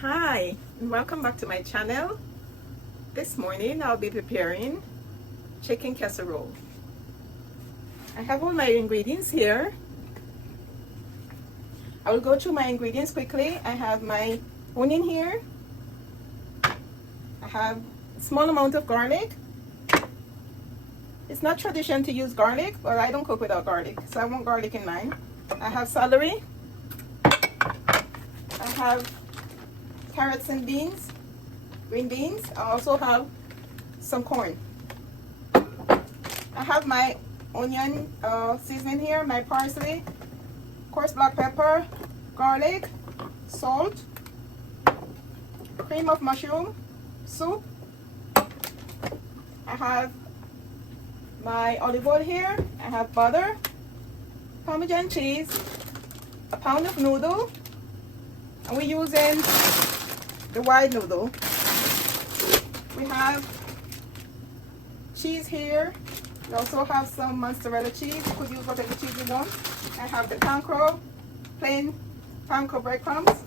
Hi, and welcome back to my channel. This morning I'll be preparing chicken casserole. I have all my ingredients here. I will go through my ingredients quickly. I have my onion here. I have a small amount of garlic. It's not tradition to use garlic, but I don't cook without garlic, so I want garlic in mine. I have celery. I have carrots and beans, green beans. I also have some corn. I have my onion seasoning here, my parsley, coarse black pepper, garlic, salt, cream of mushroom soup. I have my olive oil here. I have butter, Parmesan cheese, a pound of noodle, and we're using the wide noodle. We have cheese here. We also have some mozzarella cheese. You could use whatever cheese you want. I have the panko, plain panko breadcrumbs.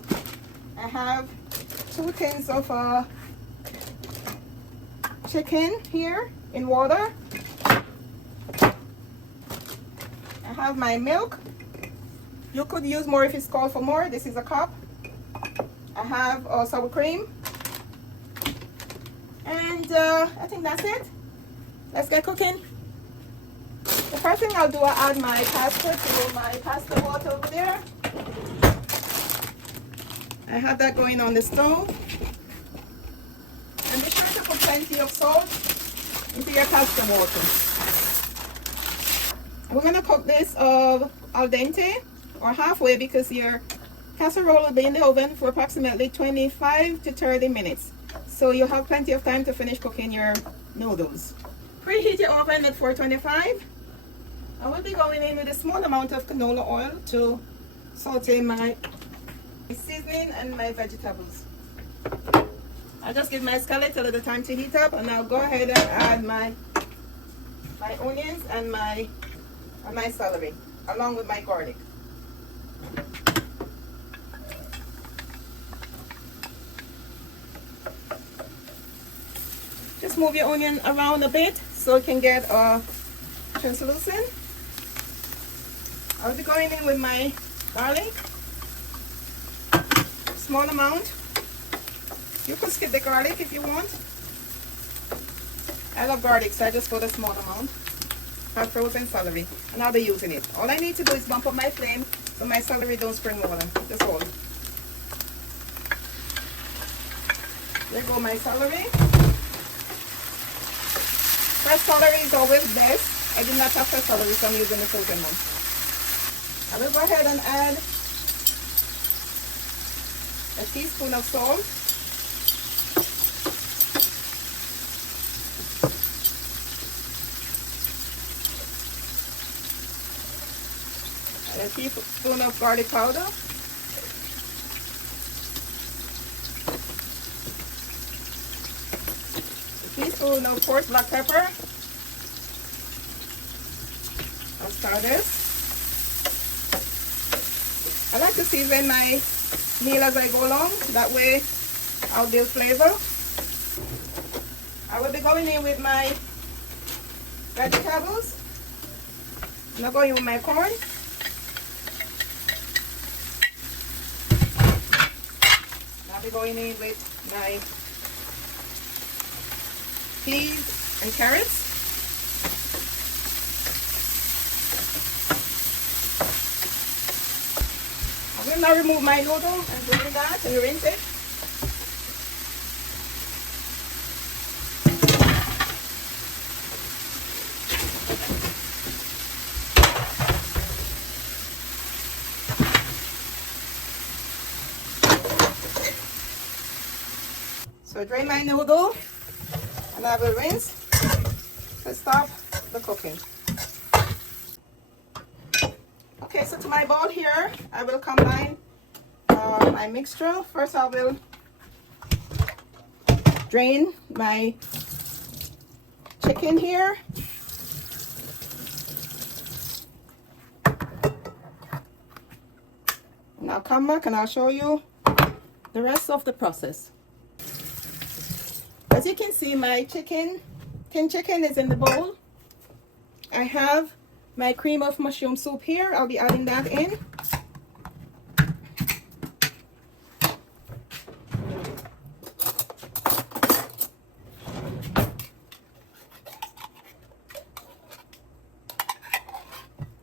I have 2 tins of chicken here in water. I have my milk. You could use more if it's called for more. This is a cup. I have sour cream. And I think that's it. Let's get cooking. The first thing I'll do, I'll add my pasta to my pasta water over there. I have that going on the stove. And be sure to put plenty of salt into your pasta water. We're going to cook this al dente or halfway because your casserole will be in the oven for approximately 25 to 30 minutes. So you'll have plenty of time to finish cooking your noodles. Preheat your oven at 425. I will be going in with a small amount of canola oil to saute my seasoning and my vegetables. I'll just give my skillet a little time to heat up, and I'll go ahead and add my onions and my celery along with my garlic. Just move your onion around a bit so it can get translucent. I'll be going in with my garlic, small amount. You can skip the garlic if you want. I love garlic, so I just put a small amount. I have frozen celery, and I'll be using it. All I need to do is bump up my flame so my celery don't spring water. That's all. There go my celery. Fresh celery is always best. I do not have fresh celery, so I'm using the frozen one. I will go ahead and add a teaspoon of salt. And a teaspoon of garlic powder. A teaspoon of coarse black pepper. I'll start this. I like to season my meal as I go along. That way I'll build flavor. I will be going in with my vegetables. I'm not going with my corn. I'll be going in with my peas and carrots. I will now remove my noodle and drain that and rinse it. So drain my noodle and I will rinse to stop the cooking. Okay, so to my bowl here, I will combine my mixture. First, I will drain my chicken here. Now come back and I'll show you the rest of the process. As you can see, my tin chicken is in the bowl. I have my cream of mushroom soup here. I'll be adding that in.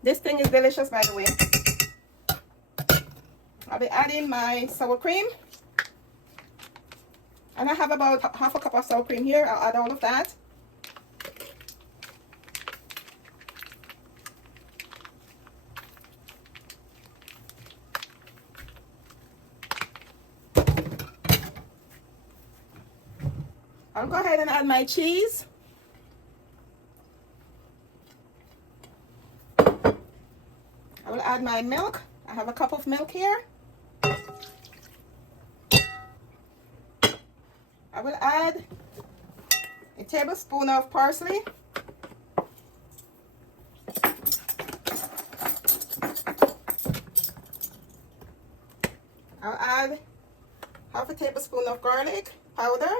This thing is delicious, by the way. I'll be adding my sour cream. And I have about half a cup of sour cream here. I'll add all of that. I'll go ahead and add my cheese. I will add my milk. I have a cup of milk here. I will add a tablespoon of parsley. I'll add half a tablespoon of garlic powder.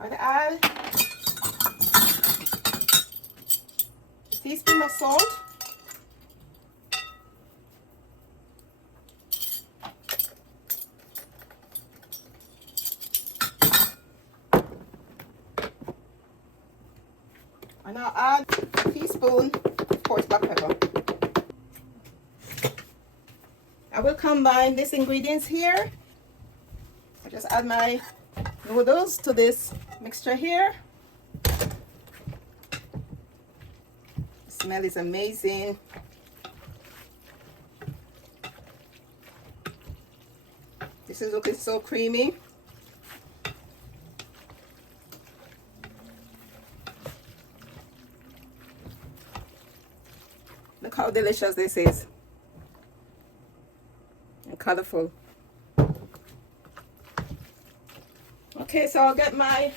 I'll add a teaspoon of salt. And I'll add a teaspoon of coarse black pepper. I will combine these ingredients here. I'll just add my noodles to this mixture here. The smell is amazing. This is looking so creamy. Look how delicious this is. And colorful. Okay, so I'll get my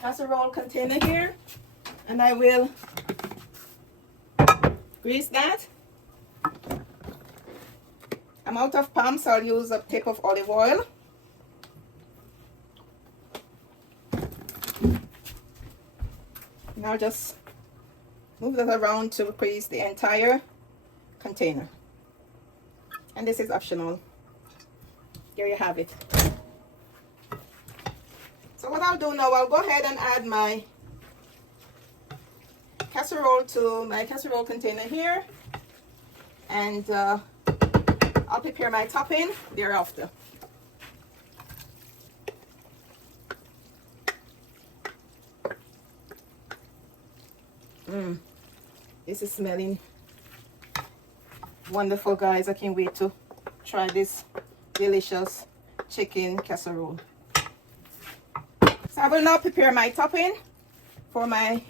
casserole container here, and I will grease that. I'm out of palm, so I'll use a tip of olive oil. And I'll just move that around to grease the entire container. And this is optional. Here you have it. So what I'll do now, I'll go ahead and add my casserole to my casserole container here. And I'll prepare my topping thereafter. This is smelling wonderful, guys. I can't wait to try this delicious chicken casserole. So I will now prepare my topping for my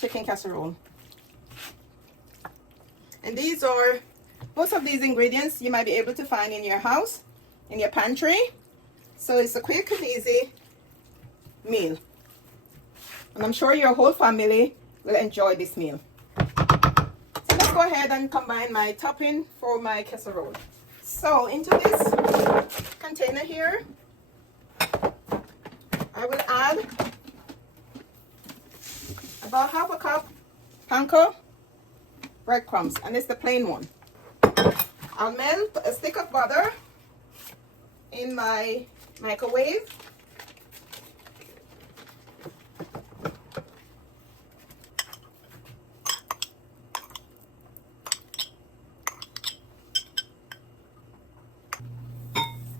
chicken casserole. And these are, most of these ingredients you might be able to find in your house, in your pantry. So it's a quick and easy meal. And I'm sure your whole family will enjoy this meal. So let's go ahead and combine my topping for my casserole. So into this container here, I will add about half a cup panko breadcrumbs, and it's the plain one. I'll melt a stick of butter in my microwave.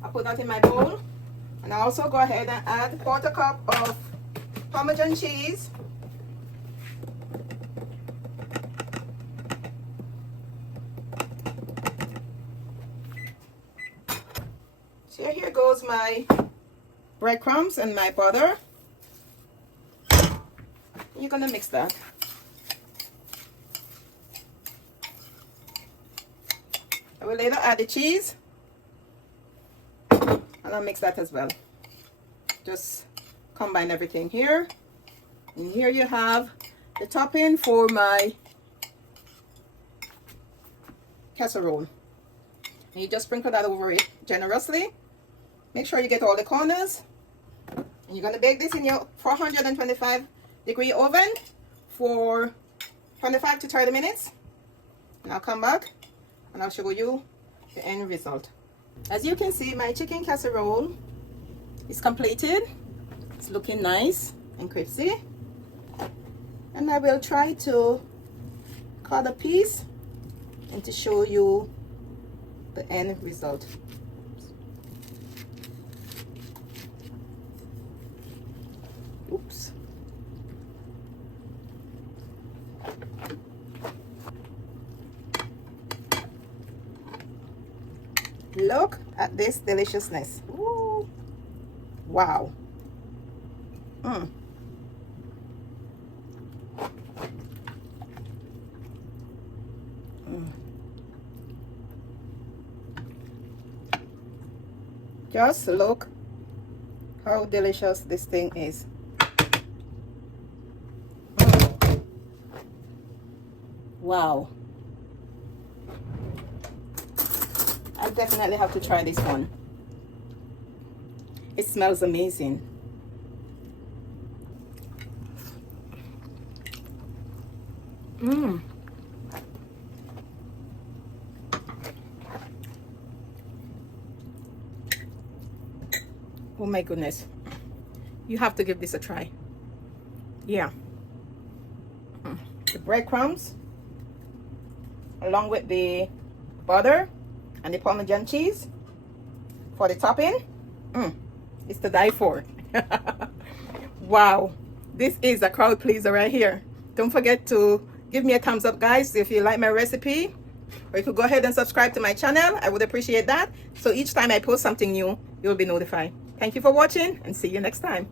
I'll put that in my bowl, and I also go ahead and add a quarter cup of Parmesan cheese. So here goes my breadcrumbs and my butter. You're gonna mix that. I will later add the cheese, and I'll mix that as well. Just combine everything here. And here you have the topping for my casserole. And you just sprinkle that over it generously. Make sure you get all the corners. And you're going to bake this in your 425-degree oven for 25 to 30 minutes. And I'll come back and I'll show you the end result. As you can see, my chicken casserole is completed. It's looking nice and crispy. And I will try to cut a piece and to show you the end result. Oops. Look at this deliciousness. Ooh. Wow. Just look how delicious this thing is. Wow. I definitely have to try this one. It smells amazing. Oh my goodness. You have to give this a try. Yeah. The breadcrumbs along with the butter and the Parmesan cheese for the topping. It's to die for. Wow, this is a crowd pleaser right here. Don't forget to give me a thumbs up, guys, if you like my recipe, or you could go ahead and subscribe to my channel. I would appreciate that, so each time I post something new, you'll be notified. Thank you for watching, and see you next time.